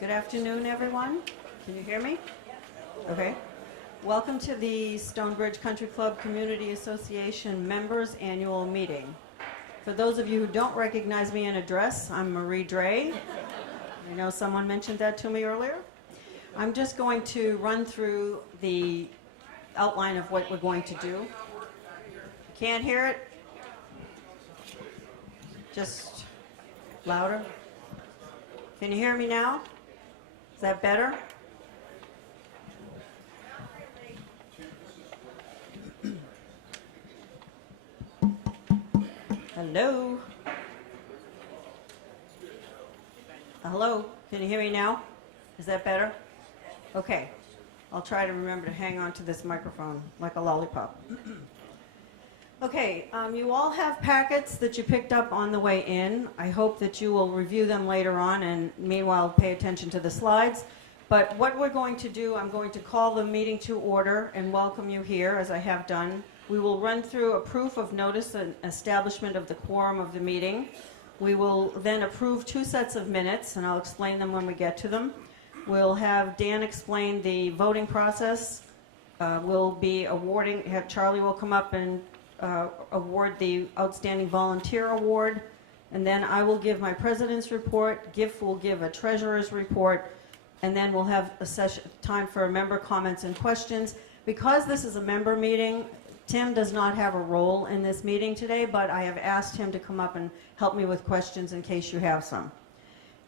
Good afternoon, everyone. Can you hear me? Okay. Welcome to the Stonebridge Country Club Community Association Members Annual Meeting. For those of you who don't recognize me in address, I'm Marie Dre. I know someone mentioned that to me earlier. I'm just going to run through the outline of what we're going to do. Can't hear it? Just louder. Can you hear me now? Is that better? Hello? Hello? Can you hear me now? Is that better? Okay. I'll try to remember to hang on to this microphone like a lollipop. Okay, you all have packets that you picked up on the way in. I hope that you will review them later on and meanwhile pay attention to the slides. But what we're going to do, I'm going to call the meeting to order and welcome you here, as I have done. We will run through a proof of notice and establishment of the quorum of the meeting. We will then approve 2 sets of minutes, and I'll explain them when we get to them. We'll have Dan explain the voting process. We'll be awarding, Charlie will come up and award the Outstanding Volunteer Award, and then I will give my President's report, Giff will give a Treasurer's report, and then we'll have a session, time for member comments and questions. Because this is a member meeting, Tim does not have a role in this meeting today, but I have asked him to come up and help me with questions in case you have some.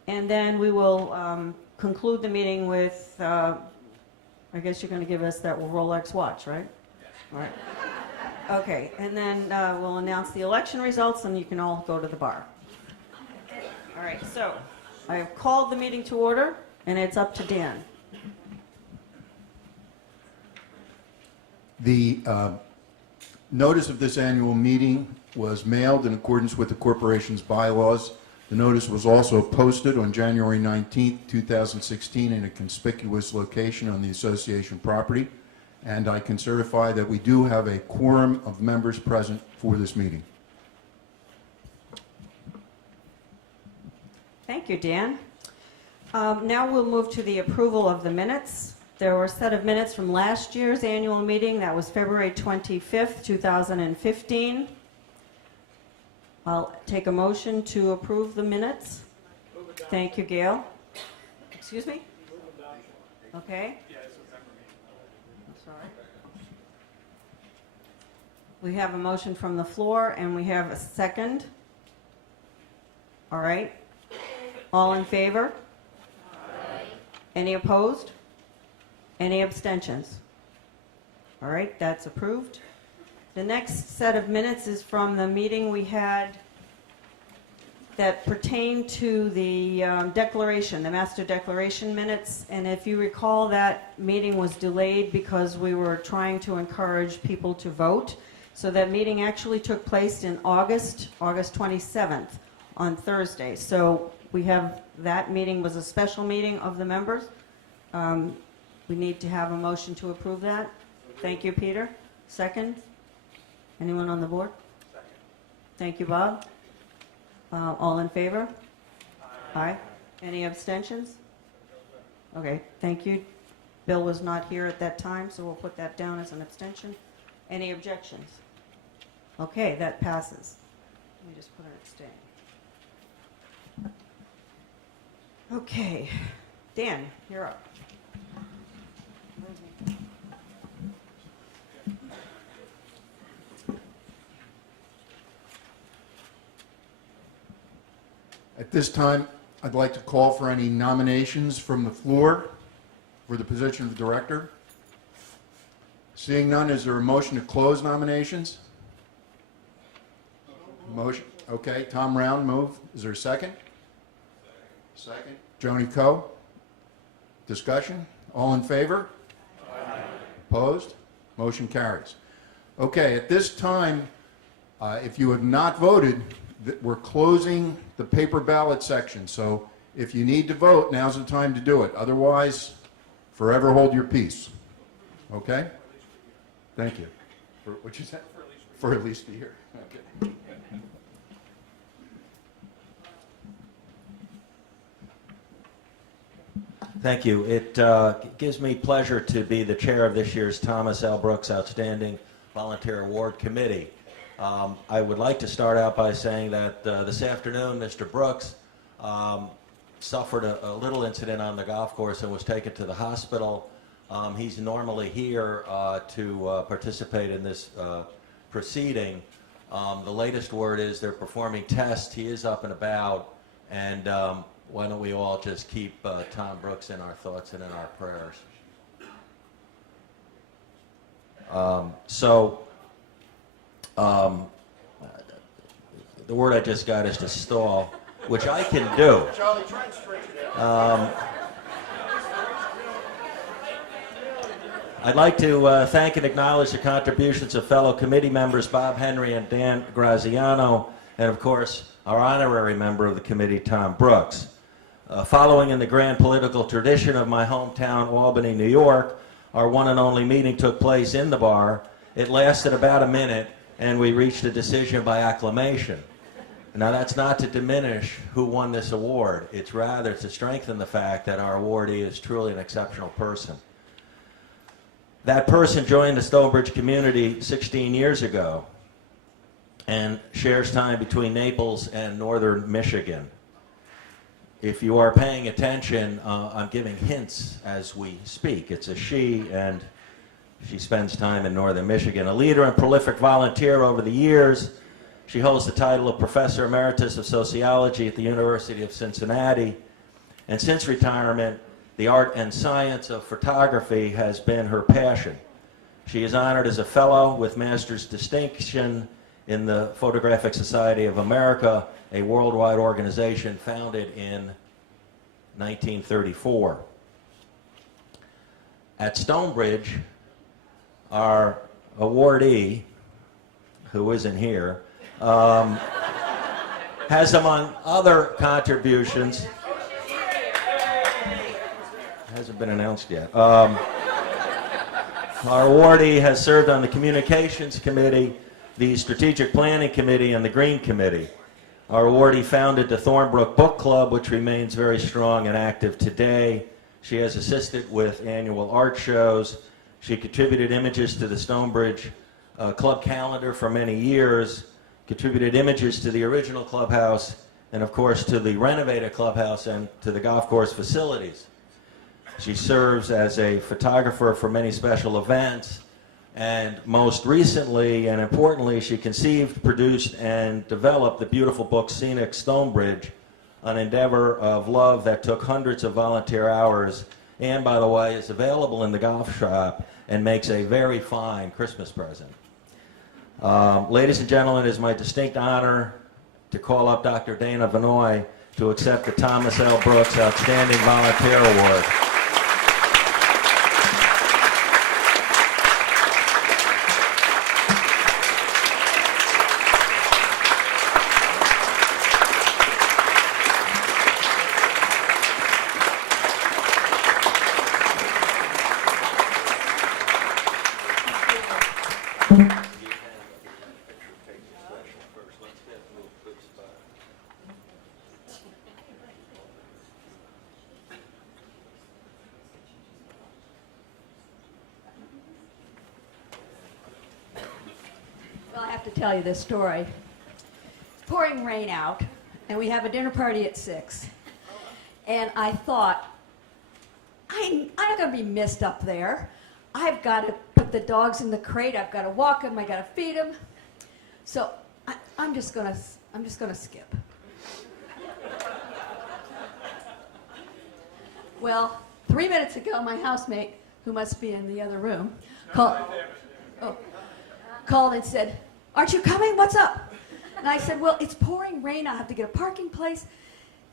And then we will conclude the meeting with, I guess you're going to give us that Rolex watch, right? Yes. All right. Okay, and then we'll announce the election results, and you can all go to the bar. All right, so I have called the meeting to order, and it's up to Dan. The notice of this annual meeting was mailed in accordance with the corporation's bylaws. The notice was also posted on January 19th, 2016 in a conspicuous location on the association property. And I can certify that we do have a quorum of members present for this meeting. Thank you, Dan. Now we'll move to the approval of the minutes. There were a set of minutes from last year's annual meeting. That was February 25th, 2015. I'll take a motion to approve the minutes. Thank you, Gail. Excuse me? Okay. Sorry. We have a motion from the floor, and we have a second. All right. All in favor? Aye. Any opposed? Any abstentions? All right, that's approved. The next set of minutes is from the meeting we had that pertain to the declaration, the master declaration minutes. And if you recall, that meeting was delayed because we were trying to encourage people to vote. So that meeting actually took place in August 27th, on Thursday. So we have, that meeting was a special meeting of the members. We need to have a motion to approve that. Thank you, Peter. Second? Anyone on the board? Second. Thank you, Bob. All in favor? Aye. Aye. Any abstentions? Okay, thank you. Bill was not here at that time, so we'll put that down as an abstention. Any objections? Okay, that passes. Let me just put an abstain. Okay, Dan, you're up. At this time, I'd like to call for any nominations from the floor for the position of director. Seeing none, is there a motion to close nominations? Motion. Okay, Tom Round, move. Is there a second? Second. Joni Coe. Discussion? All in favor? Aye. Opposed? Motion carries. Okay, at this time, if you have not voted, we're closing the paper ballot section. So if you need to vote, now's the time to do it. Otherwise, forever hold your peace. Okay? Thank you. For what you said? For at least a year. Okay. Thank you. It gives me pleasure to be the chair of this year's Thomas L. Brooks Outstanding Volunteer Award Committee. I would like to start out by saying that this afternoon, Mr. Brooks suffered a little incident on the golf course and was taken to the hospital. He's normally here to participate in this proceeding. The latest word is they're performing tests. He is up and about, and why don't we all just keep Tom Brooks in our thoughts and in our prayers. The word I just got is to stall, which I can do. I'd like to thank and acknowledge the contributions of fellow committee members Bob Henry and Dan Graziano, and of course our honorary member of the committee, Tom Brooks. Following in the grand political tradition of my hometown, Albany, New York, our one and only meeting took place in the bar. It lasted about a minute, and we reached a decision by acclamation. Now, that's not to diminish who won this award. It's rather to strengthen the fact that our awardee is truly an exceptional person. That person joined the Stonebridge community 16 years ago and shares time between Naples and northern Michigan. If you are paying attention, I'm giving hints as we speak. It's a she, and she spends time in northern Michigan. A leader and prolific volunteer over the years, she holds the title of Professor Emeritus of Sociology at the University of Cincinnati. And since retirement, the art and science of photography has been her passion. She is honored as a fellow with master's distinction in the Photographic Society of America, a worldwide organization founded in 1934. At Stonebridge, our awardee, who isn't here, has, among other contributions, hasn't been announced yet. Our awardee has served on the Communications Committee, the Strategic Planning Committee, and the Green Committee. Our awardee founded the Thornbrook Book Club, which remains very strong and active today. She has assisted with annual art shows. She contributed images to the Stonebridge Club calendar for many years, contributed images to the original clubhouse, and of course to the renovated clubhouse and to the golf course facilities. She serves as a photographer for many special events, and most recently and importantly, she conceived, produced, and developed the beautiful book Scenic Stonebridge, an endeavor of love that took hundreds of volunteer hours, and by the way, is available in the golf shop and makes a very fine Christmas present. Ladies and gentlemen, it is my distinct honor to call up Dr. Dana Vinoy to accept the Thomas L. Brooks Outstanding Volunteer Award. Well, I have to tell you this story. It's pouring rain out, and we have a dinner party at 6. And I thought, I'm not going to be missed up there. I've got to put the dogs in the crate. I've got to walk them. I got to feed them. So I'm just going to skip. Well, 3 minutes ago, my housemate, who must be in the other room, called and said, "Aren't you coming? What's up?" And I said, "Well, it's pouring rain. I have to get a parking place,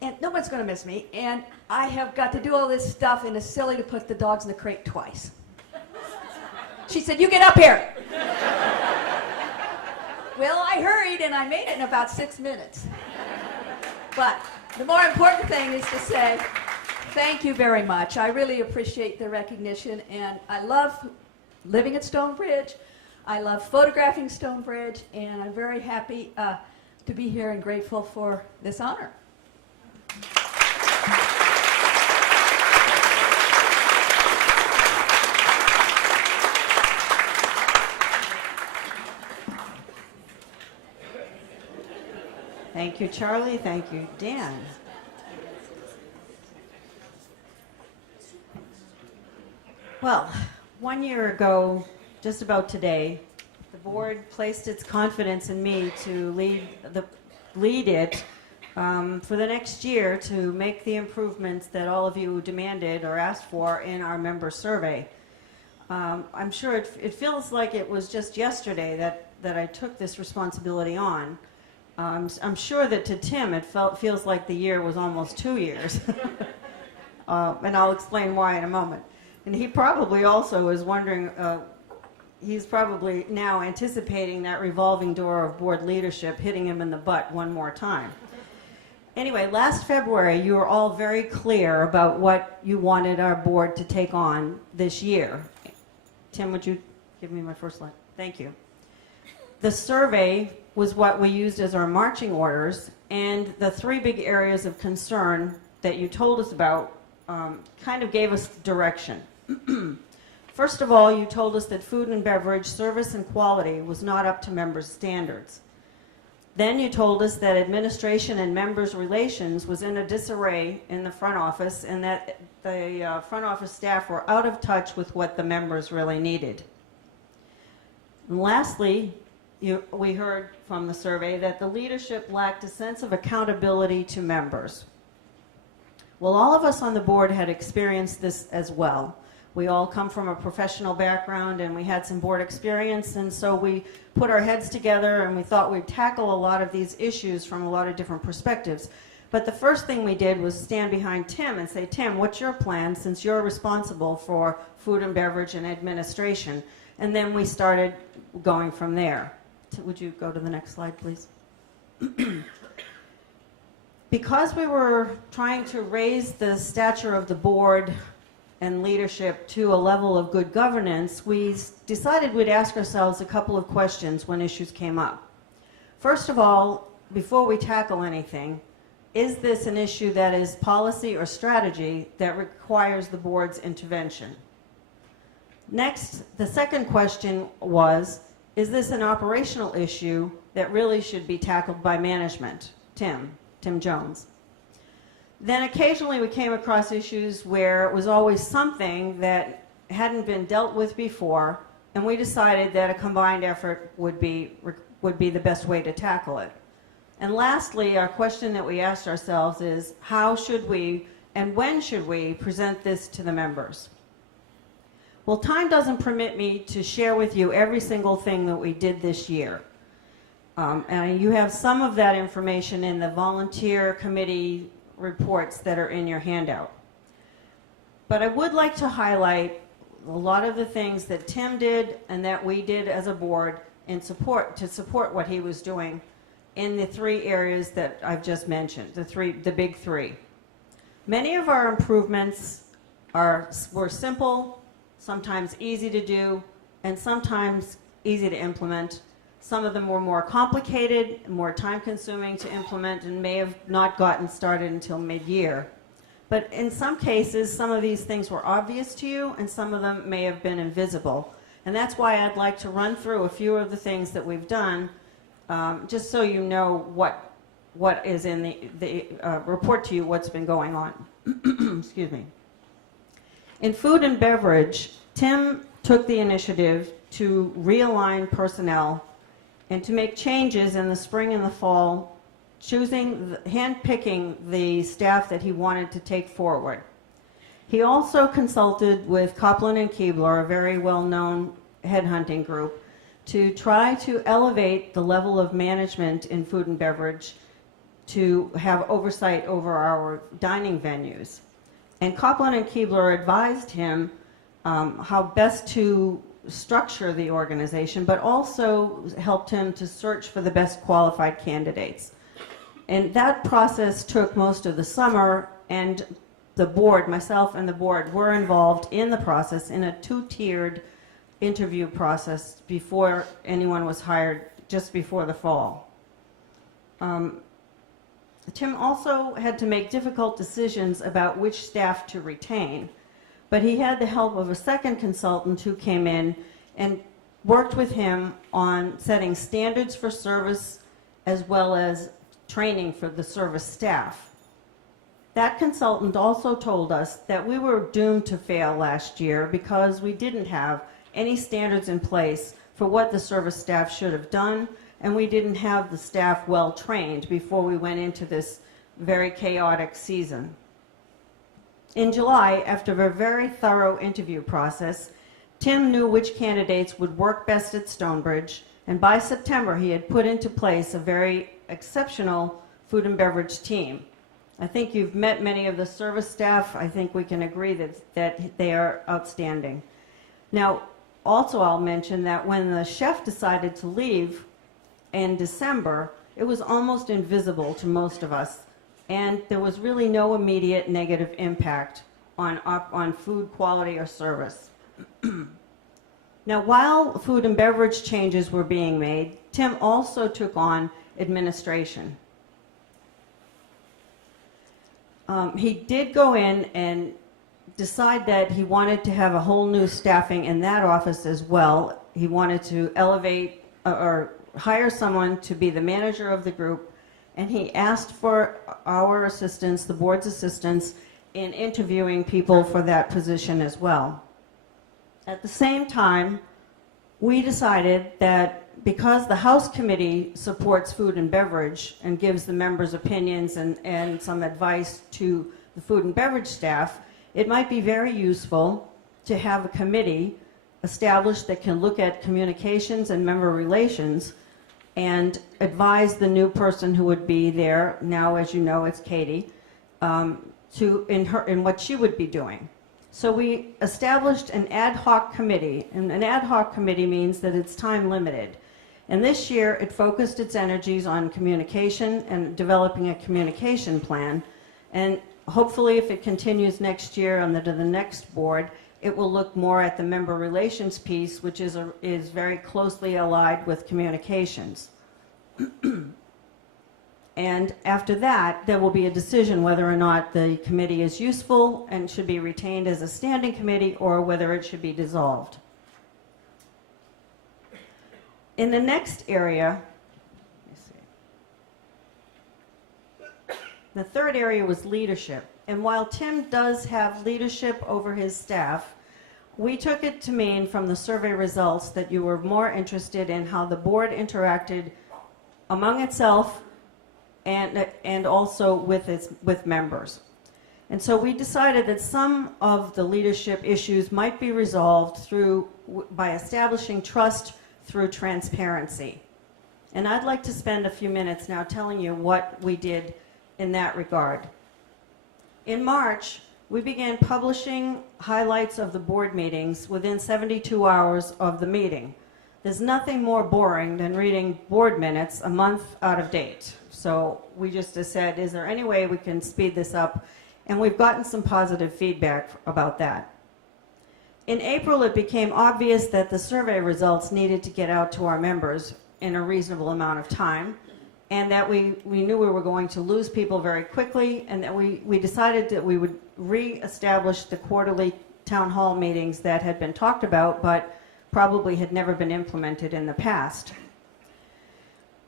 and no one's going to miss me. And I have got to do all this stuff, and it's silly to put the dogs in the crate twice." She said, "You get up here." Well, I hurried, and I made it in about 6 minutes. But the more important thing is to say, thank you very much. I really appreciate the recognition, and I love living at Stonebridge. I love photographing Stonebridge, and I'm very happy to be here and grateful for this honor. Thank you, Charlie. Thank you, Dan. Well, 1 year ago, just about today, the board placed its confidence in me to lead it for the next year to make the improvements that all of you demanded or asked for in our member survey. I'm sure it feels like it was just yesterday that I took this responsibility on. I'm sure that to Tim it feels like the year was almost 2 years. And I'll explain why in a moment. And he probably also is wondering, he's probably now anticipating that revolving door of board leadership hitting him in the butt one more time. Anyway, last February, you were all very clear about what you wanted our board to take on this year. Tim, would you give me my first slide? Thank you. The survey was what we used as our marching orders, and the 3 big areas of concern that you told us about kind of gave us direction. First of all, you told us that food and beverage service and quality was not up to members' standards. Then you told us that administration and members' relations was in a disarray in the front office and that the front office staff were out of touch with what the members really needed. And lastly, we heard from the survey that the leadership lacked a sense of accountability to members. Well, all of us on the board had experienced this as well. We all come from a professional background and we had some board experience, and so we put our heads together and we thought we'd tackle a lot of these issues from a lot of different perspectives. But the first thing we did was stand behind Tim and say, Tim, what's your plan since you're responsible for food and beverage and administration? And then we started going from there. Would you go to the next slide, please? Because we were trying to raise the stature of the board and leadership to a level of good governance, we decided we'd ask ourselves a couple of questions when issues came up. First of all, before we tackle anything, is this an issue that is policy or strategy that requires the board's intervention? Next, the second question was, is this an operational issue that really should be tackled by management? Tim Jones. Then occasionally we came across issues where it was always something that hadn't been dealt with before, and we decided that a combined effort would be the best way to tackle it. And lastly, our question that we asked ourselves is, how should we and when should we present this to the members? Well, time doesn't permit me to share with you every single thing that we did this year. And you have some of that information in the volunteer committee reports that are in your handout. But I would like to highlight a lot of the things that Tim did and that we did as a board to support what he was doing in the 3 areas that I've just mentioned, the big 3. Many of our improvements were simple, sometimes easy to do, and sometimes easy to implement. Some of them were more complicated, more time-consuming to implement, and may have not gotten started until mid-year. But in some cases, some of these things were obvious to you, and some of them may have been invisible. And that's why I'd like to run through a few of the things that we've done, just so you know what is in the report to you, what's been going on. Excuse me. In food and beverage, Tim took the initiative to realign personnel and to make changes in the spring and the fall, handpicking the staff that he wanted to take forward. He also consulted with Copland and Keebler, a very well-known headhunting group, to try to elevate the level of management in food and beverage to have oversight over our dining venues. And Copland and Keebler advised him how best to structure the organization, but also helped him to search for the best qualified candidates. And that process took most of the summer, and the board, myself and the board, were involved in the process in a 2-tiered interview process before anyone was hired, just before the fall. Tim also had to make difficult decisions about which staff to retain, but he had the help of a second consultant who came in and worked with him on setting standards for service as well as training for the service staff. That consultant also told us that we were doomed to fail last year because we didn't have any standards in place for what the service staff should have done, and we didn't have the staff well trained before we went into this very chaotic season. In July, after a very thorough interview process, Tim knew which candidates would work best at Stonebridge, and by September he had put into place a very exceptional food and beverage team. I think you've met many of the service staff. I think we can agree that they are outstanding. Now, also I'll mention that when the chef decided to leave in December, it was almost invisible to most of us, and there was really no immediate negative impact on food quality or service. Now, while food and beverage changes were being made, Tim also took on administration. He did go in and decide that he wanted to have a whole new staffing in that office as well. He wanted to elevate or hire someone to be the manager of the group, and he asked for our assistance, the board's assistance, in interviewing people for that position as well. At the same time, we decided that because the House Committee supports food and beverage and gives the members opinions and some advice to the food and beverage staff, it might be very useful to have a committee established that can look at communications and member relations and advise the new person who would be there, now as you know it's Katie, in what she would be doing. So we established an ad hoc committee, and an ad hoc committee means that it's time limited. And this year it focused its energies on communication and developing a communication plan. And hopefully if it continues next year under the next board, it will look more at the member relations piece, which is very closely allied with communications. And after that, there will be a decision whether or not the committee is useful and should be retained as a standing committee or whether it should be dissolved. In the next area, the third area was leadership. And while Tim does have leadership over his staff, we took it to mean from the survey results that you were more interested in how the board interacted among itself and also with members. And so we decided that some of the leadership issues might be resolved by establishing trust through transparency. And I'd like to spend a few minutes now telling you what we did in that regard. In March, we began publishing highlights of the board meetings within 72 hours of the meeting. There's nothing more boring than reading board minutes a month out of date. So we just said, is there any way we can speed this up? And we've gotten some positive feedback about that. In April, it became obvious that the survey results needed to get out to our members in a reasonable amount of time, and that we knew we were going to lose people very quickly, and that we decided that we would re-establish the quarterly town hall meetings that had been talked about, but probably had never been implemented in the past.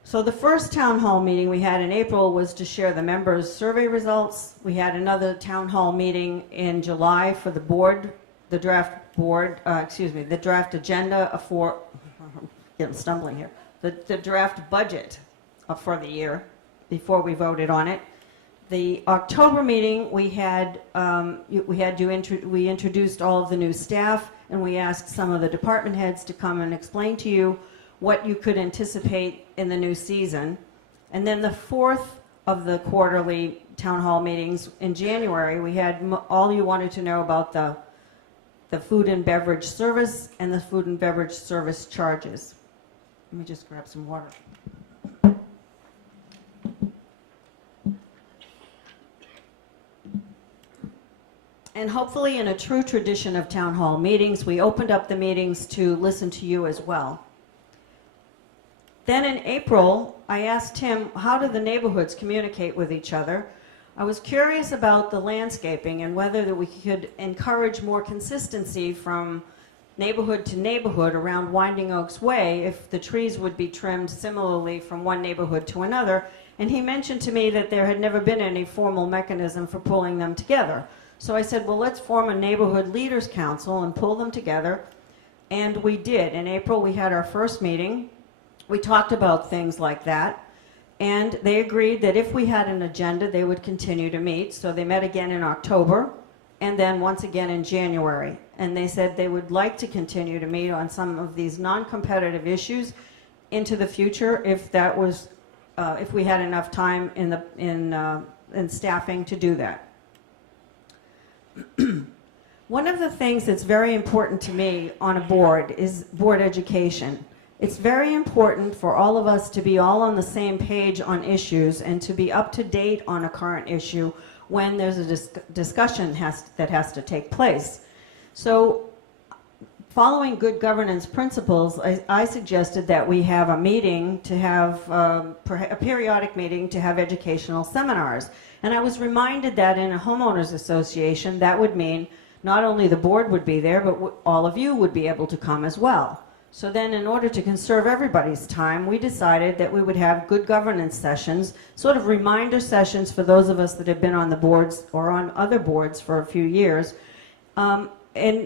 So the first town hall meeting we had in April was to share the members' survey results. We had another town hall meeting in July for the board, the draft agenda for, I'm stumbling here, the draft budget for the year before we voted on it. The October meeting we introduced all of the new staff, and we asked some of the department heads to come and explain to you what you could anticipate in the new season. And then the fourth of the quarterly town hall meetings in January, we had all you wanted to know about the food and beverage service and the food and beverage service charges. Let me just grab some water. And hopefully, in a true tradition of town hall meetings, we opened up the meetings to listen to you as well. Then in April, I asked Tim, how do the neighborhoods communicate with each other? I was curious about the landscaping and whether we could encourage more consistency from neighborhood to neighborhood around Winding Oaks Way, if the trees would be trimmed similarly from one neighborhood to another. And he mentioned to me that there had never been any formal mechanism for pulling them together. So I said, well, let's form a neighborhood leaders council and pull them together. And we did. In April, we had our first meeting. We talked about things like that. And they agreed that if we had an agenda, they would continue to meet. So they met again in October, and then once again in January. And they said they would like to continue to meet on some of these non-competitive issues into the future if that was, if we had enough time in staffing to do that. One of the things that's very important to me on a board is board education. It's very important for all of us to be all on the same page on issues and to be up to date on a current issue when there's a discussion that has to take place. So, following good governance principles, I suggested that we have a meeting to have, a periodic meeting to have educational seminars. And I was reminded that in a homeowners association, that would mean not only the board would be there, but all of you would be able to come as well. So then, in order to conserve everybody's time, we decided that we would have good governance sessions, sort of reminder sessions for those of us that have been on the boards or on other boards for a few years, and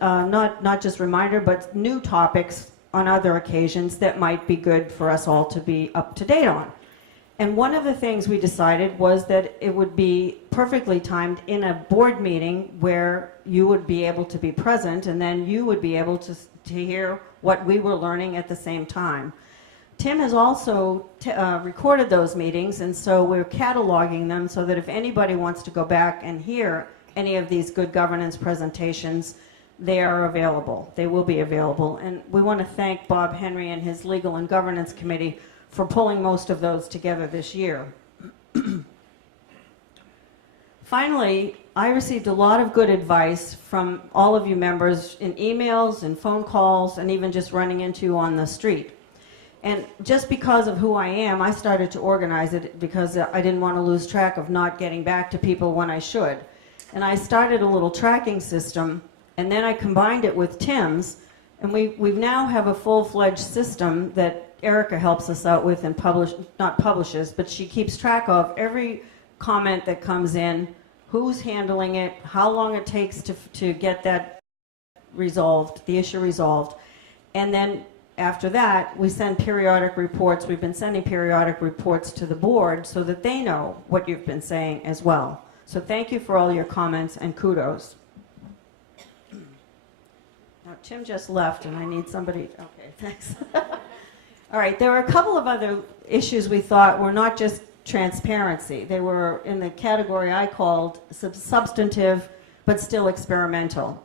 not just reminder, but new topics on other occasions that might be good for us all to be up to date on. And one of the things we decided was that it would be perfectly timed in a board meeting where you would be able to be present, and then you would be able to hear what we were learning at the same time. Tim has also recorded those meetings, and so we're cataloging them so that if anybody wants to go back and hear any of these good governance presentations, they are available. They will be available. And we want to thank Bob Henry and his Legal and Governance Committee for pulling most of those together this year. Finally, I received a lot of good advice from all of you members in emails and phone calls and even just running into you on the street. And just because of who I am, I started to organize it because I didn't want to lose track of not getting back to people when I should. And I started a little tracking system, and then I combined it with Tim's, and we now have a full-fledged system that Erica helps us out with and not publishes, but she keeps track of every comment that comes in, who's handling it, how long it takes to get that resolved, the issue resolved. And then after that, we send periodic reports. We've been sending periodic reports to the board so that they know what you've been saying as well. So thank you for all your comments and kudos. Now, Tim just left and I need somebody, okay, thanks. All right, there were a couple of other issues we thought were not just transparency. They were in the category I called substantive but still experimental.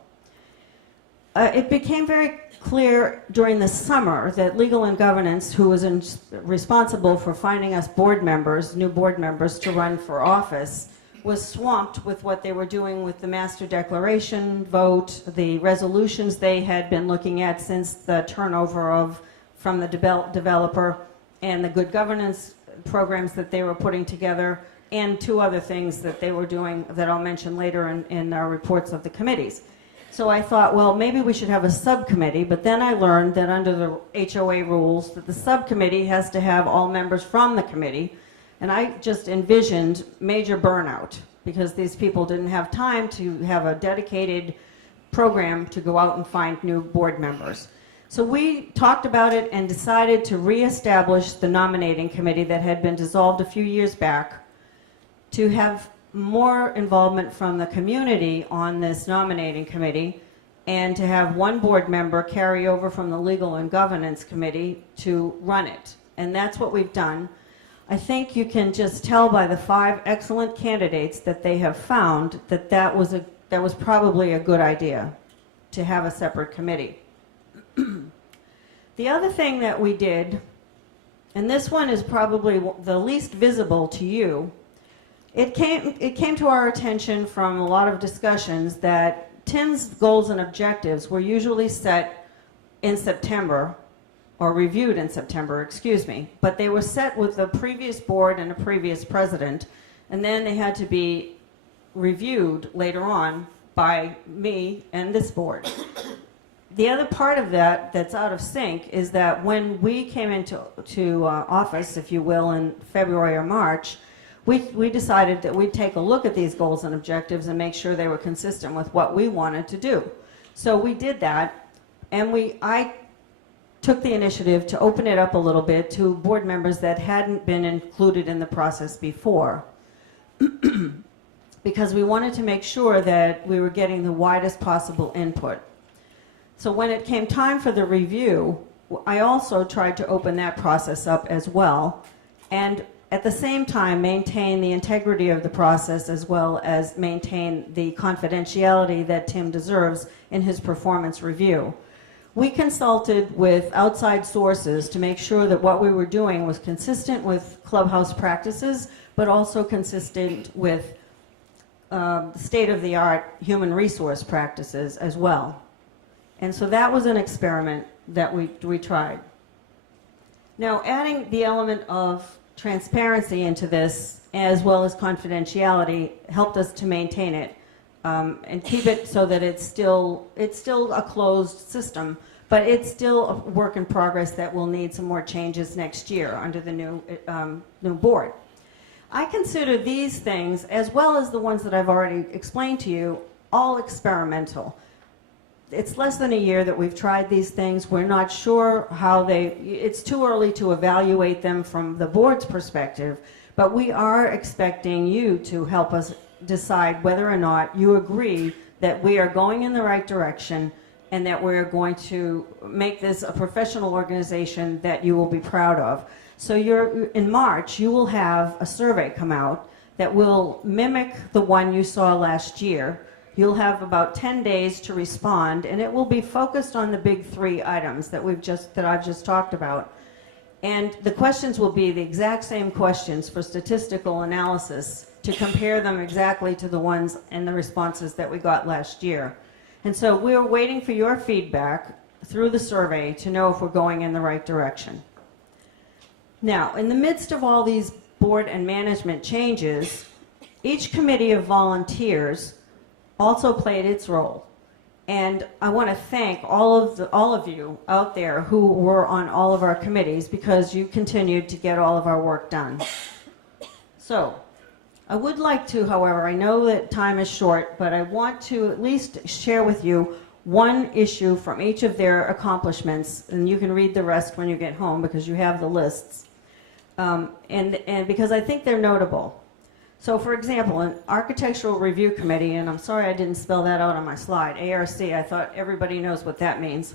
It became very clear during the summer that Legal and Governance, who was responsible for finding us board members, new board members to run for office, was swamped with what they were doing with the Master Declaration vote, the resolutions they had been looking at since the turnover from the developer, and the good governance programs that they were putting together, and two other things that they were doing that I'll mention later in our reports of the committees. So I thought, well, maybe we should have a subcommittee, but then I learned that under the HOA rules that the subcommittee has to have all members from the committee, and I just envisioned major burnout because these people didn't have time to have a dedicated program to go out and find new board members. So we talked about it and decided to reestablish the nominating committee that had been dissolved a few years back to have more involvement from the community on this nominating committee and to have one board member carry over from the Legal and Governance Committee to run it. And that's what we've done. I think you can just tell by the 5 excellent candidates that they have found that that was probably a good idea to have a separate committee. The other thing that we did, and this one is probably the least visible to you, it came to our attention from a lot of discussions that Tim's goals and objectives were usually set in September, or reviewed in September, excuse me, but they were set with the previous board and a previous president, and then they had to be reviewed later on by me and this board. The other part of that that's out of sync is that when we came into office, if you will, in February or March, we decided that we'd take a look at these goals and objectives and make sure they were consistent with what we wanted to do. So we did that, and I took the initiative to open it up a little bit to board members that hadn't been included in the process before, because we wanted to make sure that we were getting the widest possible input. So when it came time for the review, I also tried to open that process up as well, and at the same time maintain the integrity of the process as well as maintain the confidentiality that Tim deserves in his performance review. We consulted with outside sources to make sure that what we were doing was consistent with clubhouse practices, but also consistent with state-of-the-art human resource practices as well. And so that was an experiment that we tried. Now, adding the element of transparency into this, as well as confidentiality, helped us to maintain it and keep it so that it's still a closed system, but it's still a work in progress that will need some more changes next year under the new board. I consider these things, as well as the ones that I've already explained to you, all experimental. It's less than a year that we've tried these things. We're not sure how it's too early to evaluate them from the board's perspective, but we are expecting you to help us decide whether or not you agree that we are going in the right direction and that we're going to make this a professional organization that you will be proud of. So in March, you will have a survey come out that will mimic the one you saw last year. You'll have about 10 days to respond, and it will be focused on the big 3 items that I've just talked about. And the questions will be the exact same questions for statistical analysis to compare them exactly to the ones and the responses that we got last year. And so we're waiting for your feedback through the survey to know if we're going in the right direction. Now, in the midst of all these board and management changes, each committee of volunteers also played its role. And I want to thank all of you out there who were on all of our committees, because you continued to get all of our work done. So, I would like to, however, I know that time is short, but I want to at least share with you one issue from each of their accomplishments, and you can read the rest when you get home because you have the lists. And because I think they're notable. So, for example, an Architectural Review Committee, and I'm sorry I didn't spell that out on my slide, ARC, I thought everybody knows what that means.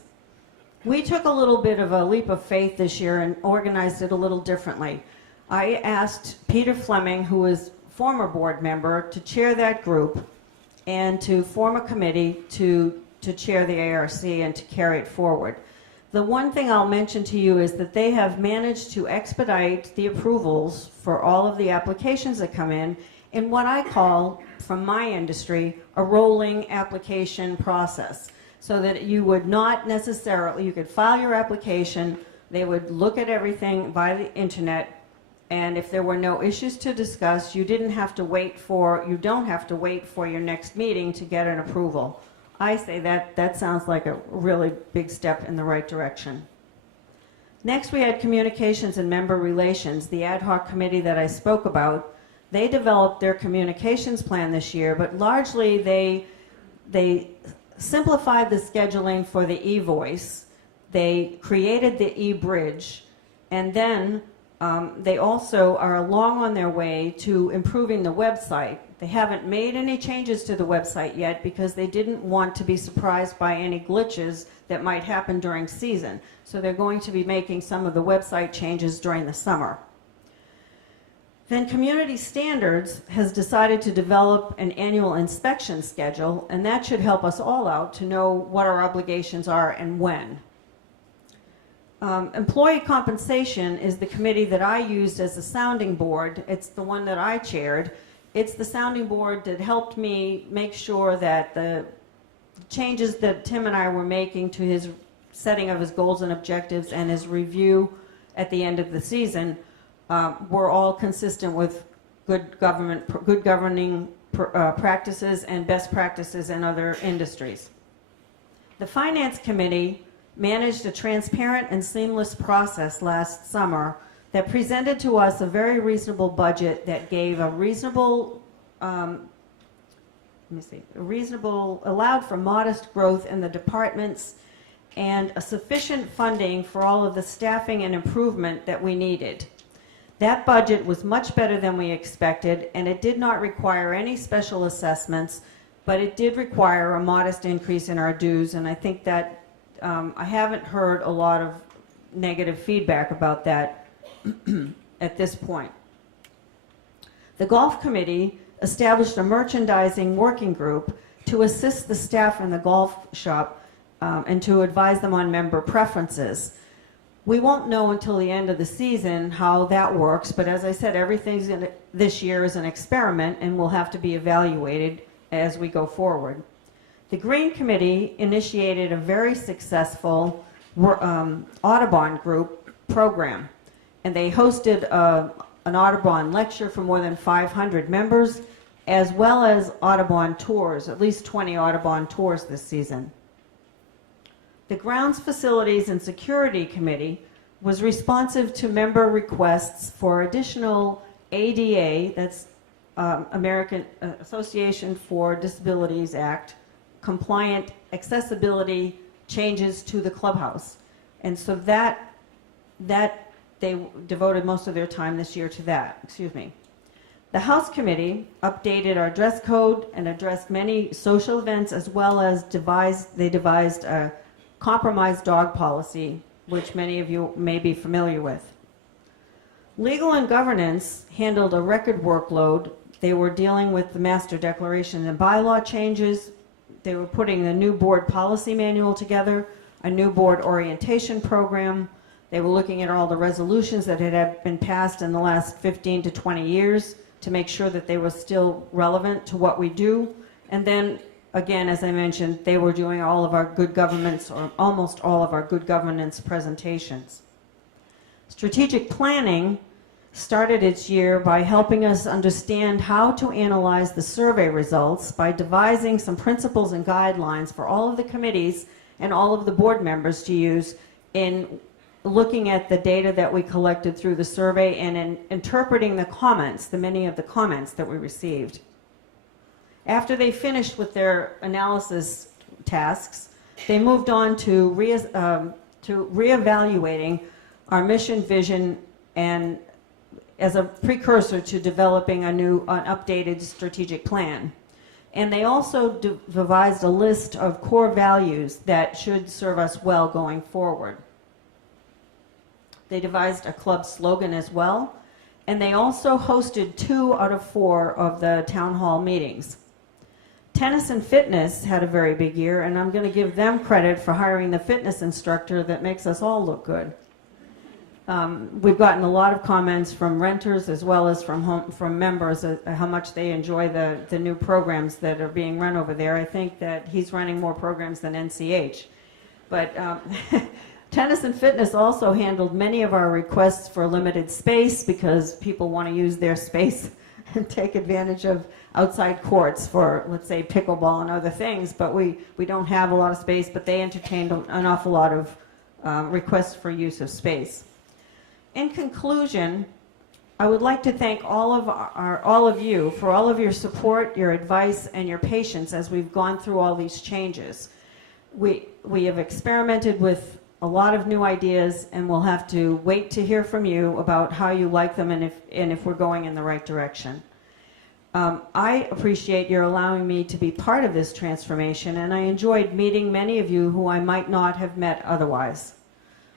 We took a little bit of a leap of faith this year and organized it a little differently. I asked Peter Fleming, who is former board member, to chair that group and to form a committee to chair the ARC and to carry it forward. The one thing I'll mention to you is that they have managed to expedite the approvals for all of the applications that come in what I call, from my industry, a rolling application process. So that you would not necessarily, you could file your application, they would look at everything by the internet, and if there were no issues to discuss, you don't have to wait for your next meeting to get an approval. I say that sounds like a really big step in the right direction. Next, we had Communications and Member Relations, the ad hoc committee that I spoke about. They developed their communications plan this year, but largely they simplified the scheduling for the e-voice. They created the e-bridge, and then they also are long on their way to improving the website. They haven't made any changes to the website yet because they didn't want to be surprised by any glitches that might happen during season. So they're going to be making some of the website changes during the summer. Then Community Standards has decided to develop an annual inspection schedule, and that should help us all out to know what our obligations are and when. Employee compensation is the committee that I used as a sounding board. It's the one that I chaired. It's the sounding board that helped me make sure that the changes that Tim and I were making to his setting of his goals and objectives and his review at the end of the season were all consistent with good governing practices and best practices in other industries. The Finance Committee managed a transparent and seamless process last summer that presented to us a very reasonable budget that gave a reasonable, allowed for modest growth in the departments and a sufficient funding for all of the staffing and improvement that we needed. That budget was much better than we expected, and it did not require any special assessments, but it did require a modest increase in our dues, and I think that I haven't heard a lot of negative feedback about that at this point. The Golf Committee established a merchandising working group to assist the staff in the golf shop and to advise them on member preferences. We won't know until the end of the season how that works, but as I said, everything this year is an experiment and will have to be evaluated as we go forward. The Green Committee initiated a very successful Audubon group program, and they hosted an Audubon lecture for more than 500 members, as well as Audubon tours, at least 20 Audubon tours this season. The Grounds, Facilities, and Security Committee was responsive to member requests for additional ADA, that's American Association for Disabilities Act, compliant accessibility changes to the clubhouse. And so that they devoted most of their time this year to that, excuse me. The House Committee updated our dress code and addressed many social events, as well as they devised a compromised dog policy, which many of you may be familiar with. Legal and Governance handled a record workload. They were dealing with the Master Declaration and bylaw changes. They were putting the new board policy manual together, a new board orientation program. They were looking at all the resolutions that had been passed in the last 15 to 20 years to make sure that they were still relevant to what we do. And then, again, as I mentioned, they were doing all of our good governance, or almost all of our good governance presentations. Strategic planning started its year by helping us understand how to analyze the survey results by devising some principles and guidelines for all of the committees and all of the board members to use in looking at the data that we collected through the survey and in interpreting the comments, the many of the comments that we received. After they finished with their analysis tasks, they moved on to reevaluating our mission, vision, and as a precursor to developing an updated strategic plan. And they also devised a list of core values that should serve us well going forward. They devised a club slogan as well, and they also hosted 2 out of 4 of the town hall meetings. Tennis and Fitness had a very big year, and I'm going to give them credit for hiring the fitness instructor that makes us all look good. We've gotten a lot of comments from renters as well as from members how much they enjoy the new programs that are being run over there. I think that he's running more programs than NCH. But Tennis and Fitness also handled many of our requests for limited space because people want to use their space and take advantage of outside courts for, let's say, pickleball and other things, but we don't have a lot of space, but they entertained an awful lot of requests for use of space. In conclusion, I would like to thank all of you for all of your support, your advice, and your patience as we've gone through all these changes. We have experimented with a lot of new ideas, and we'll have to wait to hear from you about how you like them and if we're going in the right direction. I appreciate your allowing me to be part of this transformation, and I enjoyed meeting many of you who I might not have met otherwise.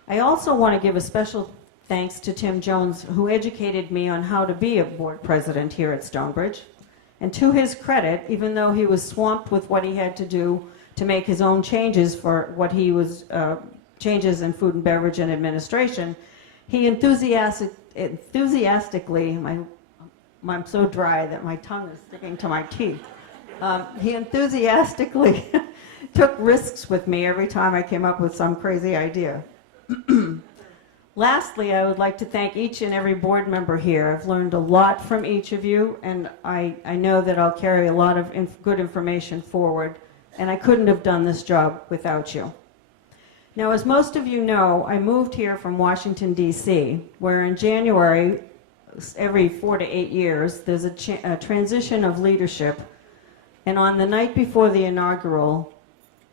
I also want to give a special thanks to Tim Jones, who educated me on how to be a board president here at Stonebridge. And to his credit, even though he was swamped with what he had to do to make his own changes for what he was, changes in food and beverage and administration, he enthusiastically, I'm so dry that my tongue is sticking to my teeth. He enthusiastically took risks with me every time I came up with some crazy idea. Lastly, I would like to thank each and every board member here. I've learned a lot from each of you, and I know that I'll carry a lot of good information forward, and I couldn't have done this job without you. Now, as most of you know, I moved here from Washington, D.C., where in January, every 4 to 8 years, there's a transition of leadership, and on the night before the inaugural,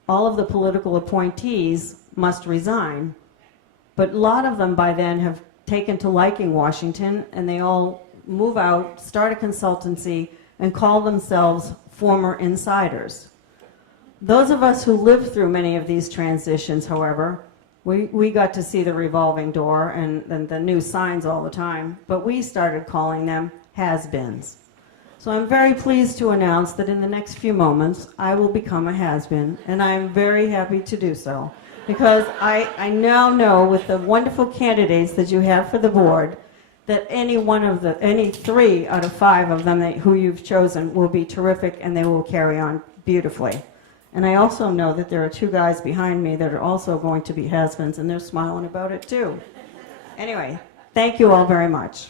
all of the political appointees must resign. But a lot of them by then have taken to liking Washington, and they all move out, start a consultancy, and call themselves former insiders. Those of us who lived through many of these transitions, however, we got to see the revolving door and the new signs all the time, but we started calling them has-beens. So I'm very pleased to announce that in the next few moments, I will become a has-been, and I am very happy to do so. Because I now know with the wonderful candidates that you have for the board that any 3 out of 5 of them who you've chosen will be terrific and they will carry on beautifully. And I also know that there are 2 guys behind me that are also going to be has-beens, and they're smiling about it too. Anyway, thank you all very much.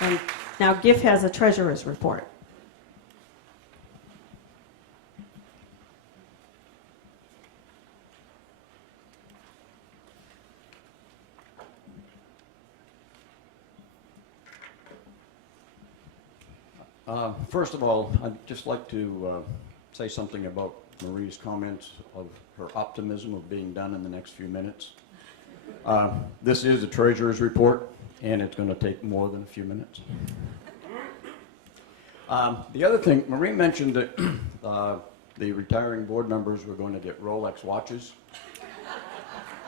And now, GIF has a treasurer's report. First of all, I'd just like to say something about Marie's comments of her optimism of being done in the next few minutes. This is a treasurer's report, and it's going to take more than a few minutes. The other thing, Marie mentioned that the retiring board members were going to get Rolex watches.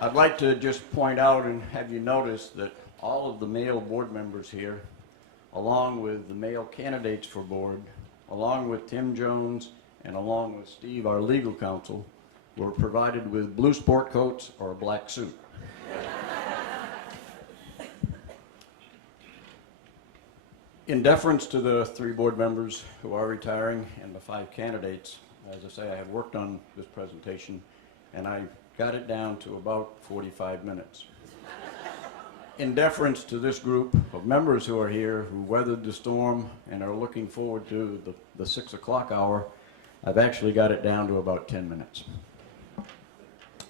I'd like to just point out and have you notice that all of the male board members here, along with the male candidates for board, along with Tim Jones, and along with Steve, our legal counsel, were provided with blue sport coats or a black suit. In deference to the 3 board members who are retiring and the 5 candidates, as I say, I have worked on this presentation and I got it down to about 45 minutes. In deference to this group of members who are here, who weathered the storm and are looking forward to the 6 o'clock hour, I've actually got it down to about 10 minutes.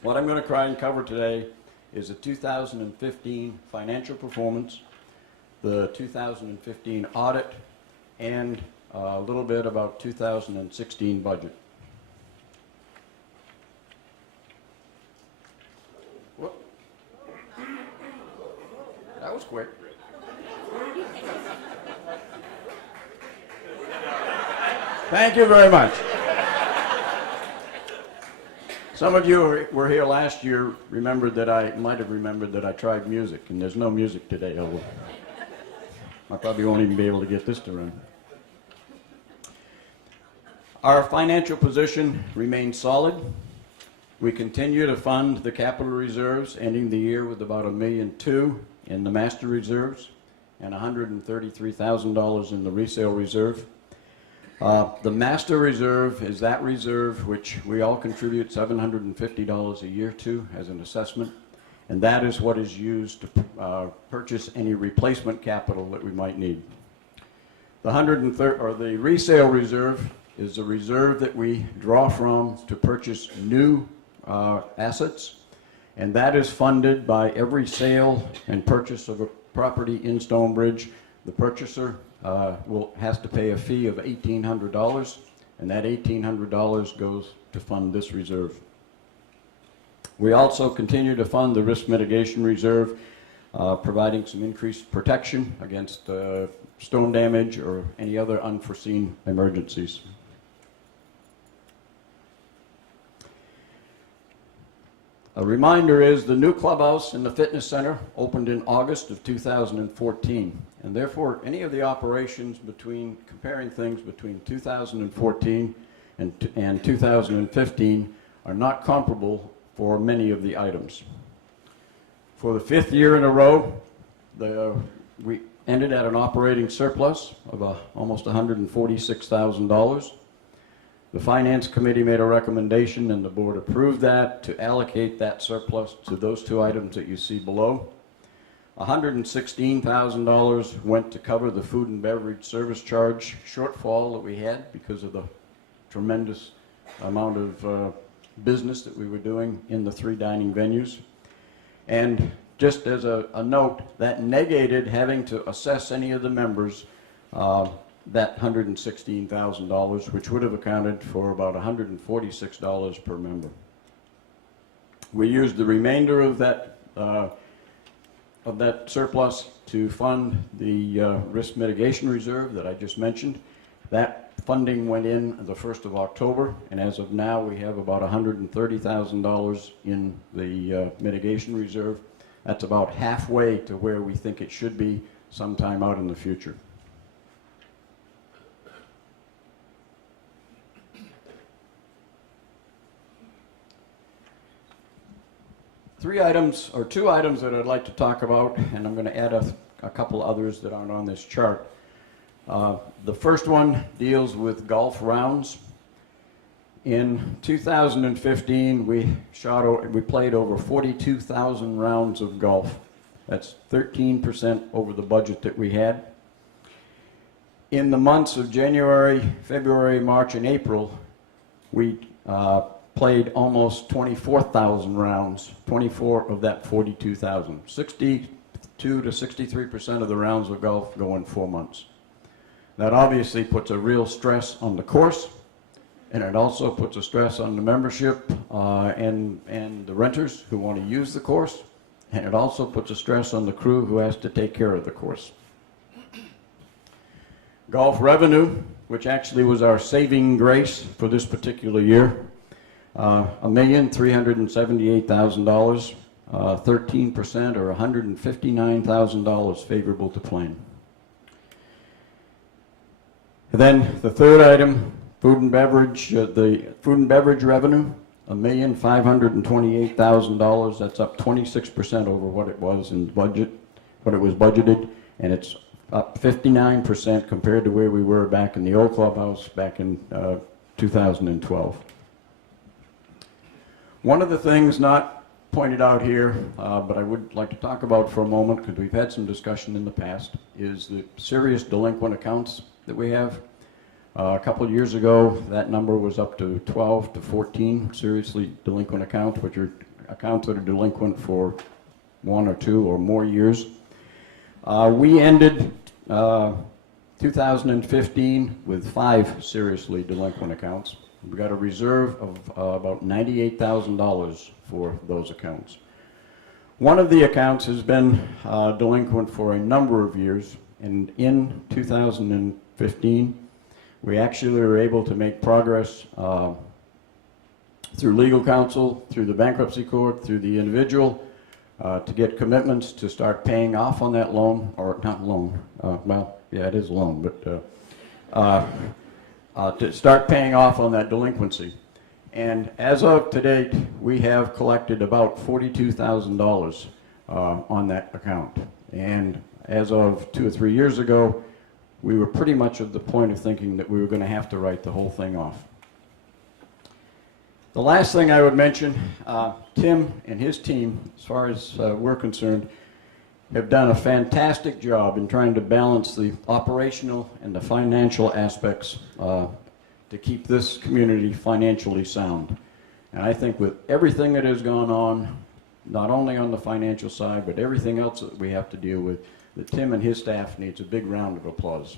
What I'm going to try and cover today is the 2015 financial performance, the 2015 audit, and a little bit about 2016 budget. Whoop. That was quick. Thank you very much. Some of you who were here last year might have remembered that I tried music, and there's no music today. I probably won't even be able to get this to run. Our financial position remains solid. We continue to fund the capital reserves, ending the year with about $1.2 million in the master reserves and $133,000 in the resale reserve. The master reserve is that reserve which we all contribute $750 a year to as an assessment, and that is what is used to purchase any replacement capital that we might need. The resale reserve is the reserve that we draw from to purchase new assets, and that is funded by every sale and purchase of a property in Stonebridge. The purchaser has to pay a fee of $1,800, and that $1,800 goes to fund this reserve. We also continue to fund the risk mitigation reserve, providing some increased protection against storm damage or any other unforeseen emergencies. A reminder is the new clubhouse in the fitness center opened in August of 2014, and therefore any of the operations comparing things between 2014 and 2015 are not comparable for many of the items. For the 5th year in a row, we ended at an operating surplus of almost $146,000. The Finance Committee made a recommendation, and the board approved that, to allocate that surplus to those two items that you see below. $116,000 went to cover the food and beverage service charge shortfall that we had because of the tremendous amount of business that we were doing in the 3 dining venues. And just as a note, that negated having to assess any of the members that $116,000, which would have accounted for about $146 per member. We used the remainder of that surplus to fund the risk mitigation reserve that I just mentioned. That funding went in the 1st of October, and as of now we have about $130,000 in the mitigation reserve. That's about halfway to where we think it should be sometime out in the future. Two items that I'd like to talk about, and I'm going to add a couple others that aren't on this chart. The first one deals with golf rounds. In 2015, we played over 42,000 rounds of golf. That's 13% over the budget that we had. In the months of January, February, March, and April, we played almost 24,000 rounds, 24 of that 42,000. 62 to 63% of the rounds of golf go in 4 months. That obviously puts a real stress on the course, and it also puts a stress on the membership and the renters who want to use the course, and it also puts a stress on the crew who has to take care of the course. Golf revenue, which actually was our saving grace for this particular year, $1,378,000, 13% or $159,000 favorable to plan. And then the third item, food and beverage, the food and beverage revenue, $1,528,000. That's up 26% over what it was in budget, what it was budgeted, and it's up 59% compared to where we were back in the old clubhouse back in 2012. One of the things not pointed out here, but I would like to talk about for a moment, because we've had some discussion in the past, is the serious delinquent accounts that we have. A couple of years ago, that number was up to 12 to 14 seriously delinquent accounts, which are accounts that are delinquent for 1 or 2 or more years. We ended 2015 with 5 seriously delinquent accounts. We got a reserve of about $98,000 for those accounts. One of the accounts has been delinquent for a number of years, and in 2015, we actually were able to make progress through legal counsel, through the bankruptcy court, through the individual, to get commitments to start paying off on that loan, or not loan, well, yeah, it is a loan, but to start paying off on that delinquency. And as of to date, we have collected about $42,000 on that account. And as of 2 or 3 years ago, we were pretty much at the point of thinking that we were going to have to write the whole thing off. The last thing I would mention, Tim and his team, as far as we're concerned, have done a fantastic job in trying to balance the operational and the financial aspects to keep this community financially sound. And I think with everything that has gone on, not only on the financial side, but everything else that we have to deal with, that Tim and his staff needs a big round of applause.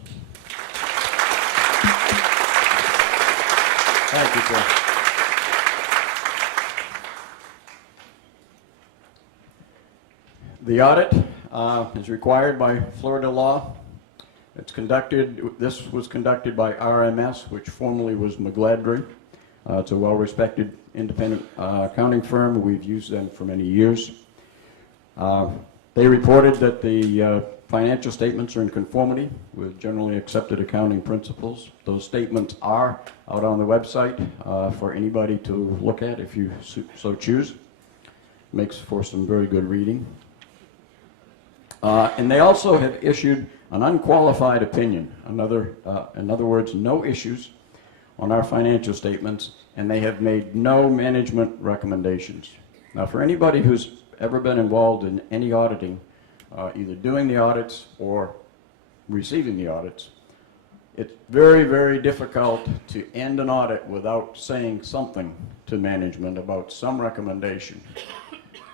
Thank you, Tim. The audit is required by Florida law. This was conducted by RMS, which formerly was McGladrey. It's a well-respected independent accounting firm. We've used them for many years. They reported that the financial statements are in conformity with generally accepted accounting principles. Those statements are out on the website for anybody to look at if you so choose. Makes for some very good reading. And they also have issued an unqualified opinion. In other words, no issues on our financial statements, and they have made no management recommendations. Now, for anybody who's ever been involved in any auditing, either doing the audits or receiving the audits, it's very, very difficult to end an audit without saying something to management about some recommendation.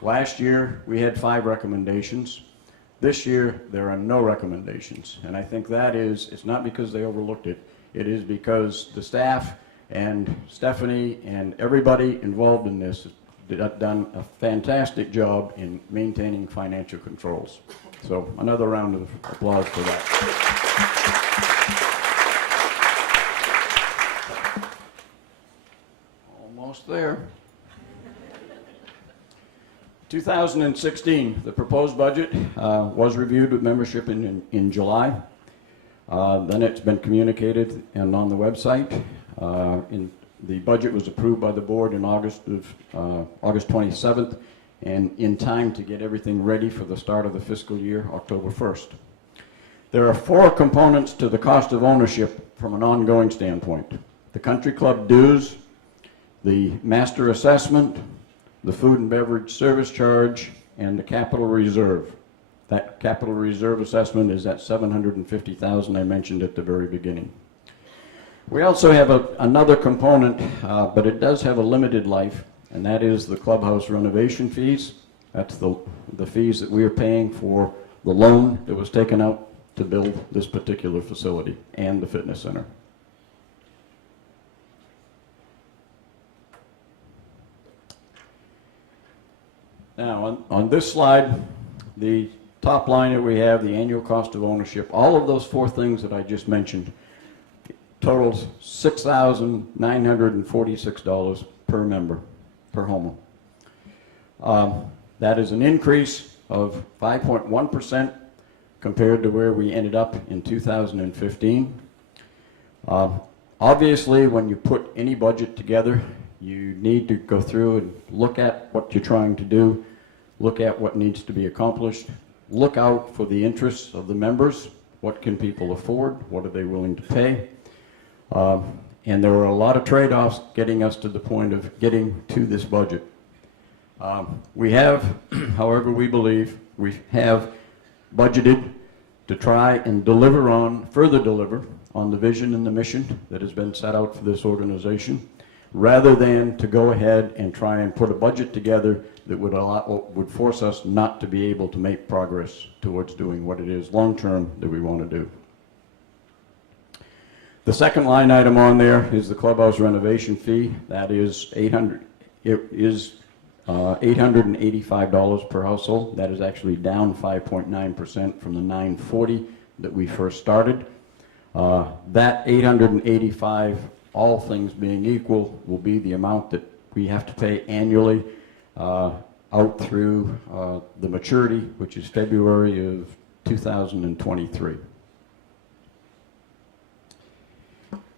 Last year, we had 5 recommendations. This year, there are no recommendations. And I think that is, it's not because they overlooked it. It is because the staff and Stephanie and everybody involved in this have done a fantastic job in maintaining financial controls. So another round of applause for that. Almost there. 2016, the proposed budget was reviewed with membership in July. Then it's been communicated and on the website. The budget was approved by the board in August 27th, and in time to get everything ready for the start of the fiscal year, October 1st. There are 4 components to the cost of ownership from an ongoing standpoint: the country club dues, the master assessment, the food and beverage service charge, and the capital reserve. That capital reserve assessment is at $750,000 I mentioned at the very beginning. We also have another component, but it does have a limited life, and that is the clubhouse renovation fees. That's the fees that we are paying for the loan that was taken out to build this particular facility and the fitness center. Now, on this slide, the top line that we have, the annual cost of ownership, all of those 4 things that I just mentioned, totals $6,946 per member, per home. That is an increase of 5.1% compared to where we ended up in 2015. Obviously, when you put any budget together, you need to go through and look at what you're trying to do, look at what needs to be accomplished, look out for the interests of the members. What can people afford? What are they willing to pay? And there were a lot of trade-offs getting us to the point of getting to this budget. We have, however, we believe we have budgeted to try and further deliver on the vision and the mission that has been set out for this organization, rather than to go ahead and try and put a budget together that would force us not to be able to make progress towards doing what it is long-term that we want to do. The second line item on there is the clubhouse renovation fee. That is $885 per household. That is actually down 5.9% from the $940 that we first started. That $885, all things being equal, will be the amount that we have to pay annually out through the maturity, which is February of 2023.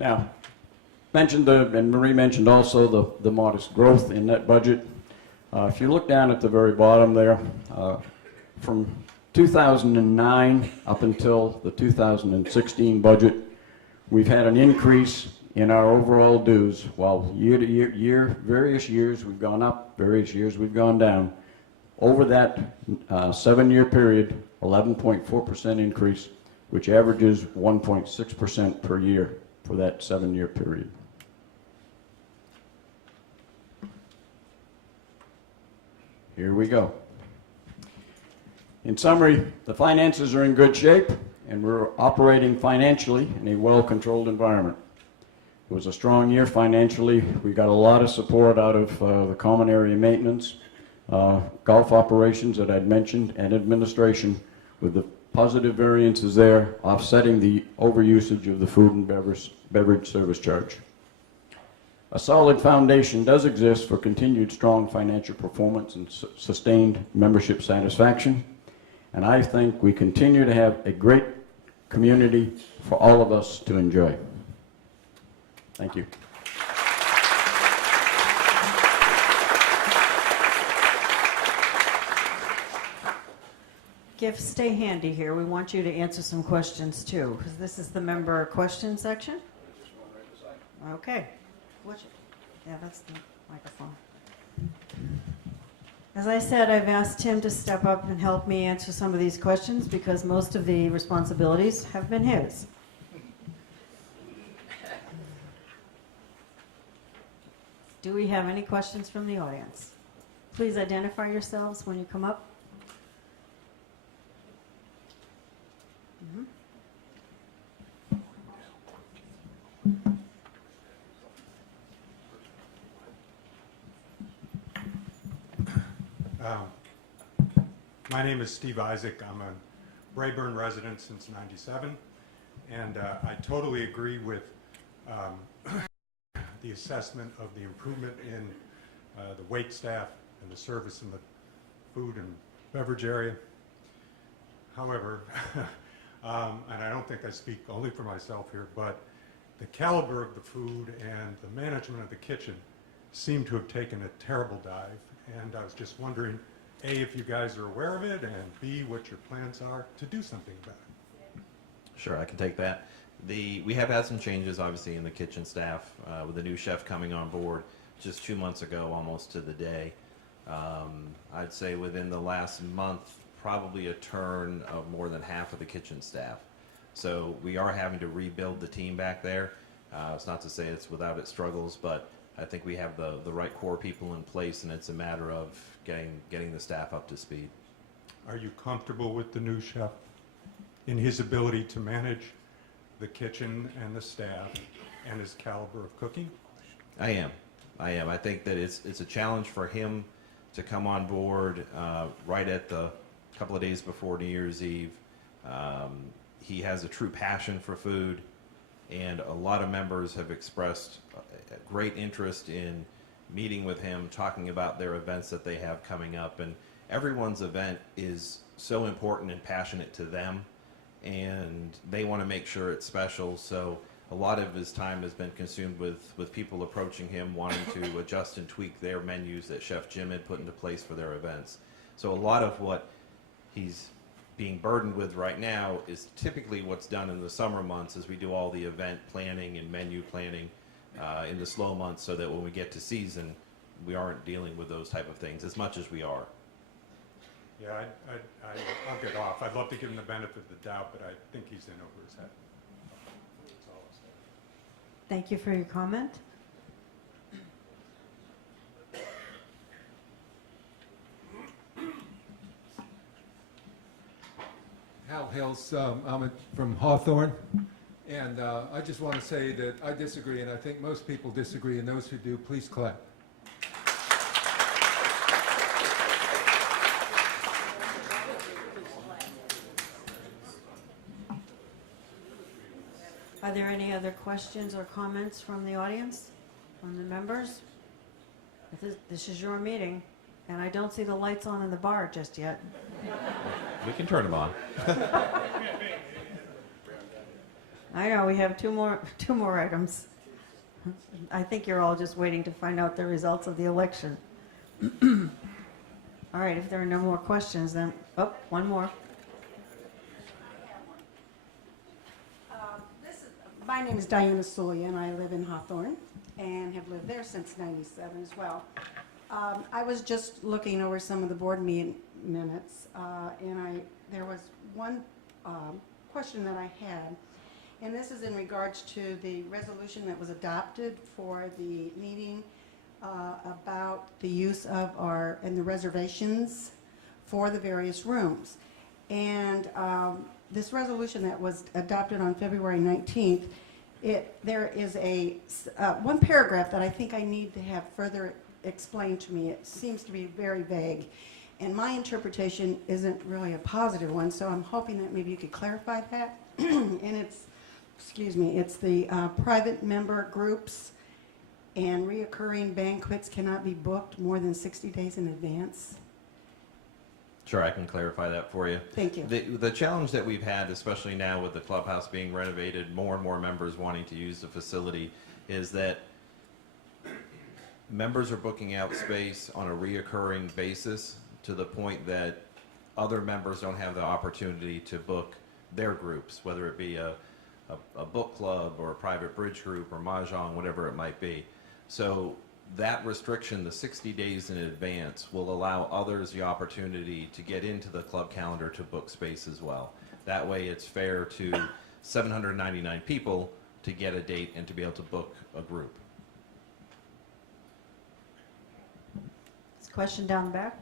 Now, and Marie mentioned also the modest growth in that budget. If you look down at the very bottom there, from 2009 up until the 2016 budget, we've had an increase in our overall dues. While year to year, various years we've gone up, various years we've gone down. Over that 7-year period, 11.4% increase, which averages 1.6% per year for that 7-year period. Here we go. In summary, the finances are in good shape, and we're operating financially in a well-controlled environment. It was a strong year financially. We got a lot of support out of the common area maintenance, golf operations that I'd mentioned, and administration, with the positive variances there offsetting the overusage of the food and beverage service charge. A solid foundation does exist for continued strong financial performance and sustained membership satisfaction, and I think we continue to have a great community for all of us to enjoy. Thank you. Giff, stay handy here. We want you to answer some questions too, because this is the member question section. Okay. Yeah, that's the microphone. As I said, I've asked Tim to step up and help me answer some of these questions because most of the responsibilities have been his. Do we have any questions from the audience? Please identify yourselves when you come up. Mhm. My name is Steve Isaac. I'm a Rayburn resident since '97, and I totally agree with the assessment of the improvement in the wait staff and the service in the food and beverage area. However, and I don't think I speak only for myself here, but the caliber of the food and the management of the kitchen seem to have taken a terrible dive, and I was just wondering, A, if you guys are aware of it, and B, what your plans are to do something about it. Sure, I can take that. We have had some changes, obviously, in the kitchen staff with the new chef coming on board just 2 months ago, almost to the day. I'd say within the last month, probably a turn of more than half of the kitchen staff. So we are having to rebuild the team back there. It's not to say it's without its struggles, but I think we have the right core people in place, and it's a matter of getting the staff up to speed. Are you comfortable with the new chef in his ability to manage the kitchen and the staff and his caliber of cooking? I am. I think that it's a challenge for him to come on board right at the couple of days before New Year's Eve. He has a true passion for food, and a lot of members have expressed a great interest in meeting with him, talking about their events that they have coming up. And everyone's event is so important and passionate to them, and they want to make sure it's special. So a lot of his time has been consumed with people approaching him, wanting to adjust and tweak their menus that Chef Jim had put into place for their events. So a lot of what he's being burdened with right now is typically what's done in the summer months, as we do all the event planning and menu planning in the slow months, so that when we get to season, we aren't dealing with those type of things as much as we are. Yeah, I'll get off. I'd love to give him the benefit of the doubt, but I think he's in over his head. That's all I'll say. Thank you for your comment. Hal Hills, I'm from Hawthorne, and I just want to say that I disagree, and I think most people disagree, and those who do, please clap. Are there any other questions or comments from the audience, from the members? This is your meeting, and I don't see the lights on in the bar just yet. We can turn them on. I know, we have two more items. I think you're all just waiting to find out the results of the election. All right, if there are no more questions, then, oh, one more. My name is Diana Sully, and I live in Hawthorne and have lived there since '97 as well. I was just looking over some of the board minutes, and there was one question that I had, and this is in regards to the resolution that was adopted for the meeting about the use of and the reservations for the various rooms. And this resolution that was adopted on February 19th, there is one paragraph that I think I need to have further explained to me. It seems to be very vague, and my interpretation isn't really a positive one, so I'm hoping that maybe you could clarify that. And it's the private member groups and reoccurring banquets cannot be booked more than 60 days in advance. Sure, I can clarify that for you. Thank you. The challenge that we've had, especially now with the clubhouse being renovated, more and more members wanting to use the facility, is that members are booking out space on a reoccurring basis to the point that other members don't have the opportunity to book their groups, whether it be a a book club or a private bridge group or mahjong, whatever it might be. So that restriction, the 60 days in advance, will allow others the opportunity to get into the club calendar to book space as well. That way it's fair to 799 people to get a date and to be able to book a group. This question down the back.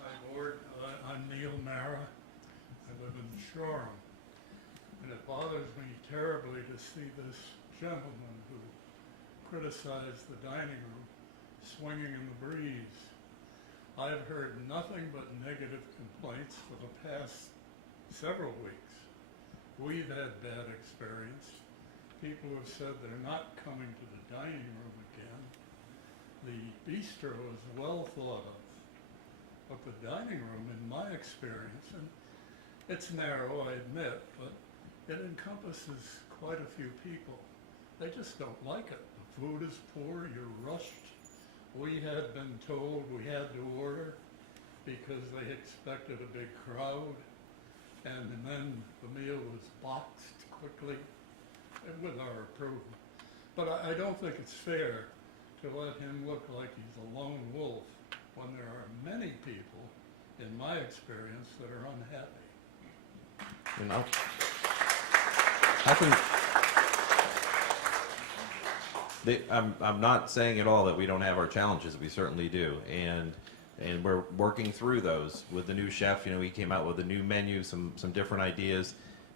Hi, Board. I'm Neil Mara. I live in Shoreham. And it bothers me terribly to see this gentleman who criticized the dining room swinging in the breeze. I have heard nothing but negative complaints for the past several weeks. We've had bad experience. People have said they're not coming to the dining room again. The bistro is well thought of. But the dining room, in my experience, and it's narrow, I admit, but it encompasses quite a few people. They just don't like it. The food is poor, you're rushed. We had been told we had to order because they expected a big crowd, and then the meal was boxed quickly and with our approval. But I don't think it's fair to let him look like he's a lone wolf when there are many people, in my experience, that are unhappy. And I think I'm not saying at all that we don't have our challenges. We certainly do, and we're working through those with the new chef. You know, he came out with a new menu, some different ideas,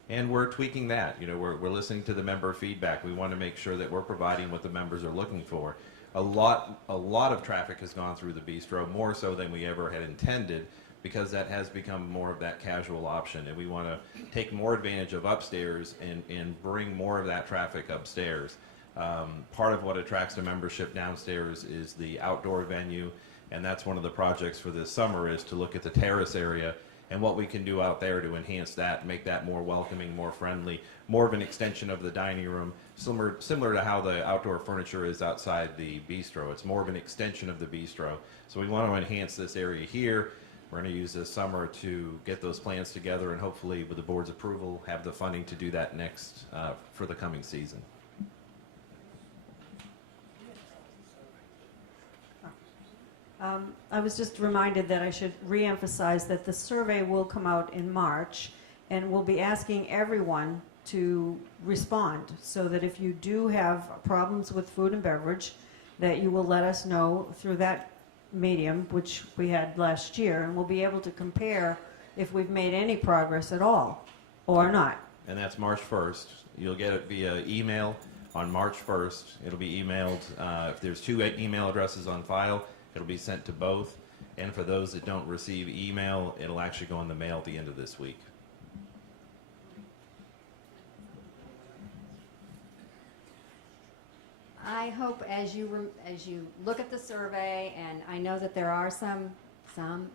and we're tweaking that. You know, we're listening to the member feedback. We want to make sure that we're providing what the members are looking for. A lot of traffic has gone through the bistro, more so than we ever had intended, because that has become more of that casual option, and we want to take more advantage of upstairs and bring more of that traffic upstairs. Part of what attracts the membership downstairs is the outdoor venue, and that's one of the projects for this summer, is to look at the terrace area and what we can do out there to enhance that, make that more welcoming, more friendly, more of an extension of the dining room, similar to how the outdoor furniture is outside the bistro. It's more of an extension of the bistro. So we want to enhance this area here. We're going to use this summer to get those plans together and hopefully, with the board's approval, have the funding to do that next for the coming season. I was just reminded that I should reemphasize that the survey will come out in March, and we'll be asking everyone to respond, so that if you do have problems with food and beverage, that you will let us know through that medium, which we had last year, and we'll be able to compare if we've made any progress at all or not. And that's March 1st. You'll get it via email on March 1st. It'll be emailed. If there's 2 email addresses on file, it'll be sent to both. And for those that don't receive email, it'll actually go in the mail at the end of this week. I hope as you look at the survey, and I know that there are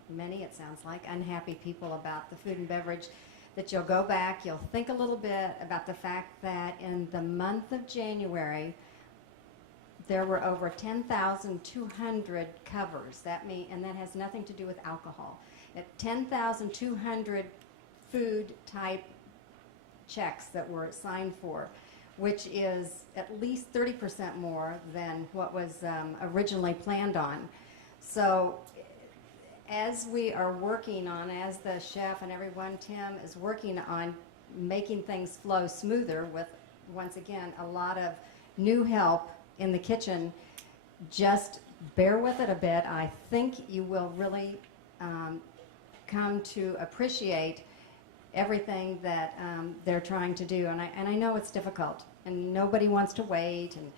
many, it sounds like, unhappy people about the food and beverage, that you'll go back, you'll think a little bit about the fact that in the month of January, there were over 10,200 covers. And that has nothing to do with alcohol. At 10,200 food type checks that were signed for, which is at least 30% more than what was originally planned on. So as we are working on, as the chef and everyone, Tim, is working on making things flow smoother with, once again, a lot of new help in the kitchen, just bear with it a bit. I think you will really come to appreciate everything that they're trying to do. And I know it's difficult, and nobody wants to wait, and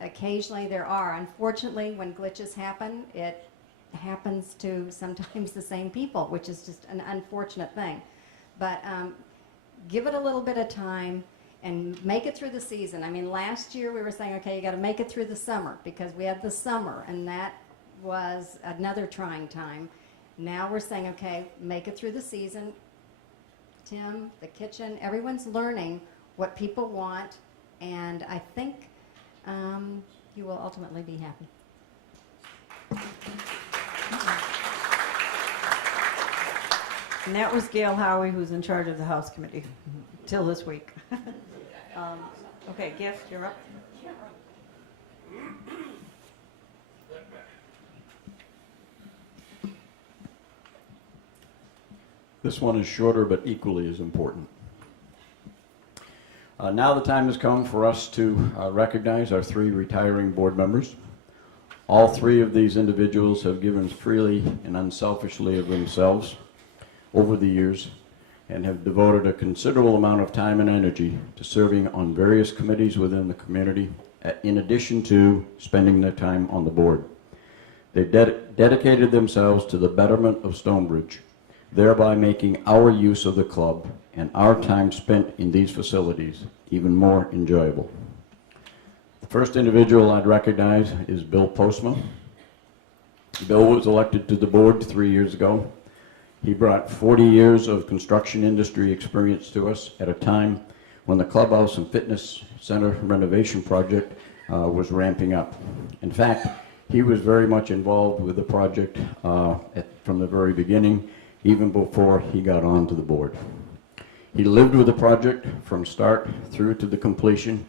occasionally there are. Unfortunately, when glitches happen, it happens to sometimes the same people, which is just an unfortunate thing. But give it a little bit of time and make it through the season. I mean, last year we were saying, okay, you got to make it through the summer, because we had the summer, and that was another trying time. Now we're saying, okay, make it through the season. Tim, the kitchen, everyone's learning what people want, and I think You will ultimately be happy. And that was Gail Howie, who's in charge of the House Committee till this week. Okay, Gift, you're up. This one is shorter but equally as important. Now the time has come for us to recognize our 3 retiring board members. All 3 of these individuals have given freely and unselfishly of themselves over the years and have devoted a considerable amount of time and energy to serving on various committees within the community, in addition to spending their time on the board. They've dedicated themselves to the betterment of Stonebridge, thereby making our use of the club and our time spent in these facilities even more enjoyable. The first individual I'd recognize is Bill Postman. Bill was elected to the board 3 years ago. He brought 40 years of construction industry experience to us at a time when the clubhouse and fitness center renovation project was ramping up. In fact, he was very much involved with the project from the very beginning, even before he got onto the board. He lived with the project from start through to the completion,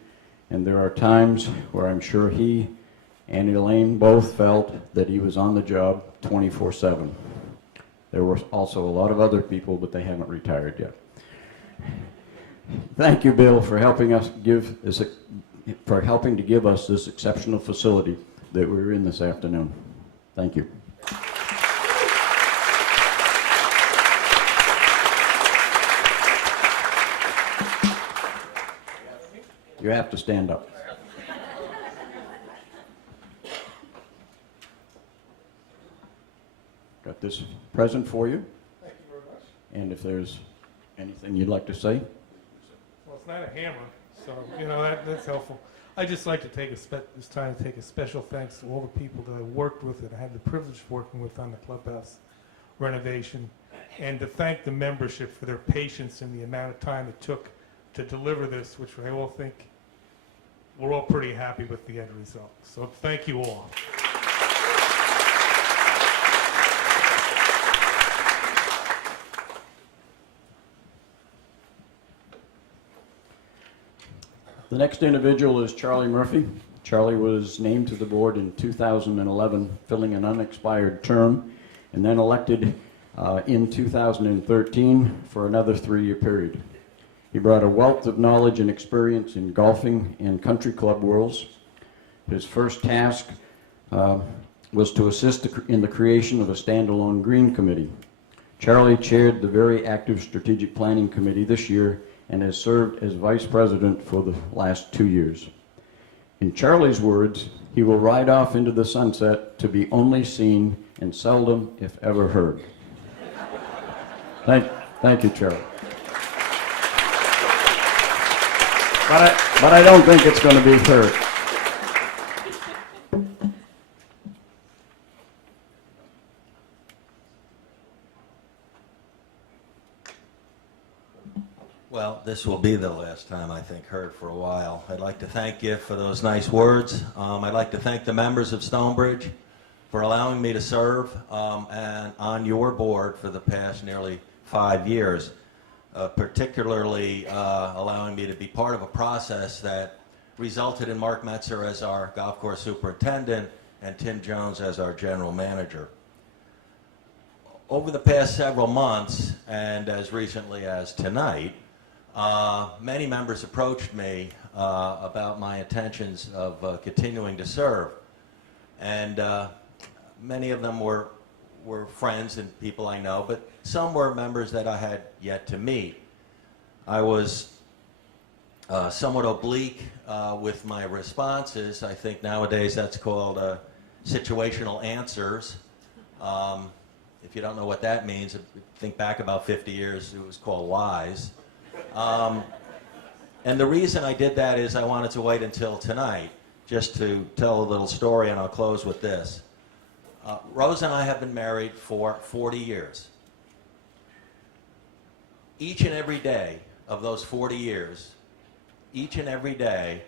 and there are times where I'm sure he and Elaine both felt that he was on the job 24/7. There were also a lot of other people, but they haven't retired yet. Thank you, Bill, for helping to give us this exceptional facility that we're in this afternoon. Thank you. You have to stand up. Got this present for you. Thank you very much. And if there's anything you'd like to say? Well, it's not a hammer, so that's helpful. I'd just like to take this time to take a special thanks to all the people that I worked with and I had the privilege of working with on the clubhouse renovation, and to thank the membership for their patience and the amount of time it took to deliver this, which I all think we're all pretty happy with the end result. So thank you all. The next individual is Charlie Murphy. Charlie was named to the board in 2011, filling an unexpired term, and then elected in 2013 for another 3-year period. He brought a wealth of knowledge and experience in golfing and country club worlds. His first task was to assist in the creation of a standalone green committee. Charlie chaired the very active strategic planning committee this year and has served as vice president for the last 2 years. In Charlie's words, he will ride off into the sunset to be only seen and seldom, if ever, heard. Thank you, Charlie. But I don't think it's going to be heard. Well, this will be the last time, I think, heard for a while. I'd like to thank you for those nice words. I'd like to thank the members of Stonebridge for allowing me to serve and on your board for the past nearly 5 years, particularly allowing me to be part of a process that resulted in Mark Metzer as our golf course superintendent and Tim Jones as our general manager. Over the past several months, and as recently as tonight, many members approached me about my intentions of continuing to serve, and many of them were friends and people I know, but some were members that I had yet to meet. I was somewhat oblique with my responses. I think nowadays that's called situational answers. If you don't know what that means, think back about 50 years, it was called lies. And the reason I did that is I wanted to wait until tonight just to tell a little story, and I'll close with this. Rose and I have been married for 40 years. Each and every day of those 40 years, each and every day,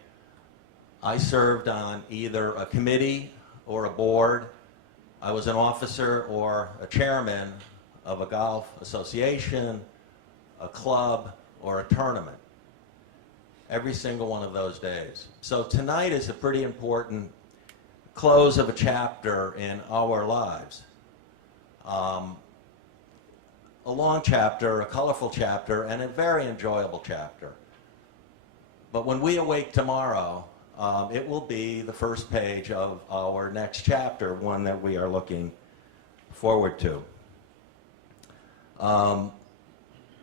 I served on either a committee or a board. I was an officer or a chairman of a golf association, a club, or a tournament. Every single one of those days. So tonight is a pretty important close of a chapter in our lives. A long chapter, a colorful chapter, and a very enjoyable chapter. But when we awake tomorrow, it will be the first page of our next chapter, one that we are looking forward to.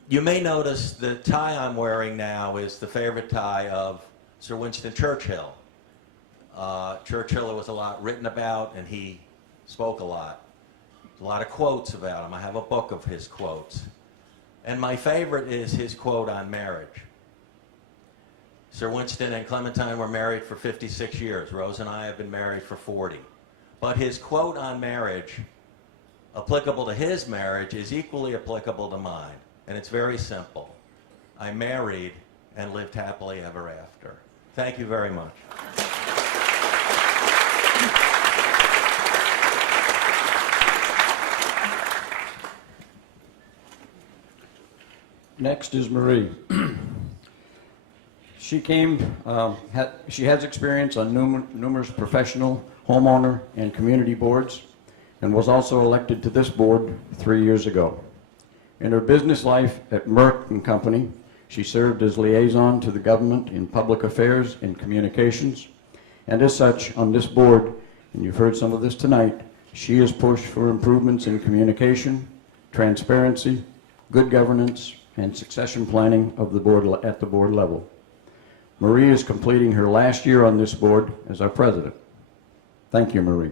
You may notice the tie I'm wearing now is the favorite tie of Sir Winston Churchill. Churchill was a lot written about, and he spoke a lot. A lot of quotes about him. I have a book of his quotes. And my favorite is his quote on marriage. Sir Winston and Clementine were married for 56 years. Rose and I have been married for 40. But his quote on marriage, applicable to his marriage, is equally applicable to mine. And it's very simple. I married and lived happily ever after. Thank you very much. Next is Marie. She has experience on numerous professional, homeowner, and community boards, and was also elected to this board 3 years ago. In her business life at Merck & Company, she served as liaison to the government in public affairs and communications, and as such, on this board, and you've heard some of this tonight, she has pushed for improvements in communication, transparency, good governance, and succession planning of the board at the board level. Marie is completing her last year on this board as our president. Thank you, Marie.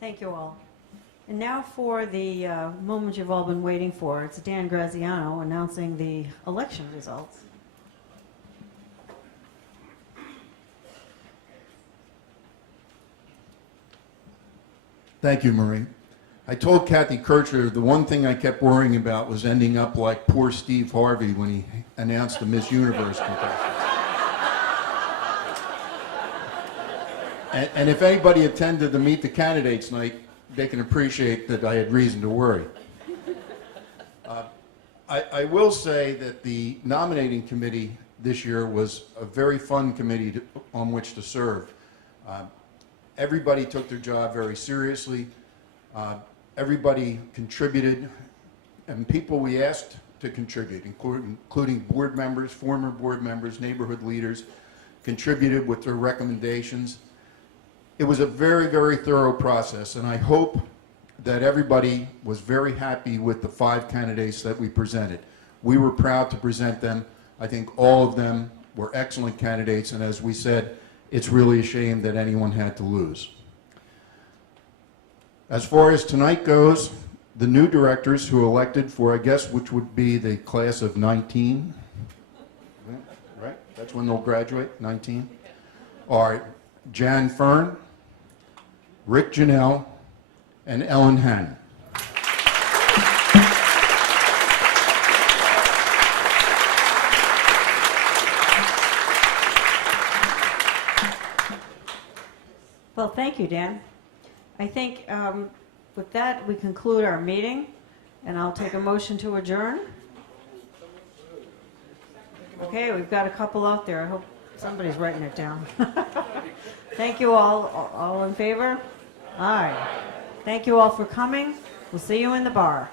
Thank you all. And now for the moment you've all been waiting for. It's Dan Graziano announcing the election results. Thank you, Marie. I told Kathy Kirchner the one thing I kept worrying about was ending up like poor Steve Harvey when he announced the Miss Universe contestant. And if anybody attended the Meet the Candidates night, they can appreciate that I had reason to worry. I will say that the nominating committee this year was a very fun committee on which to serve. Everybody took their job very seriously. Everybody contributed, and people we asked to contribute, including board members, former board members, neighborhood leaders, contributed with their recommendations. It was a very, very thorough process, and I hope that everybody was very happy with the 5 candidates that we presented. We were proud to present them. I think all of them were excellent candidates, and as we said, it's really a shame that anyone had to lose. As far as tonight goes, the new directors who elected for, I guess, which would be the class of 19, right? That's when they'll graduate, 19, are Jan Fern, Rick Janelle, and Ellen Hannon. Well, thank you, Dan. I think with that, we conclude our meeting, and I'll take a motion to adjourn. Okay, we've got a couple out there. I hope somebody's writing it down. Thank you all. All in favor? Aye. Thank you all for coming. We'll see you in the bar.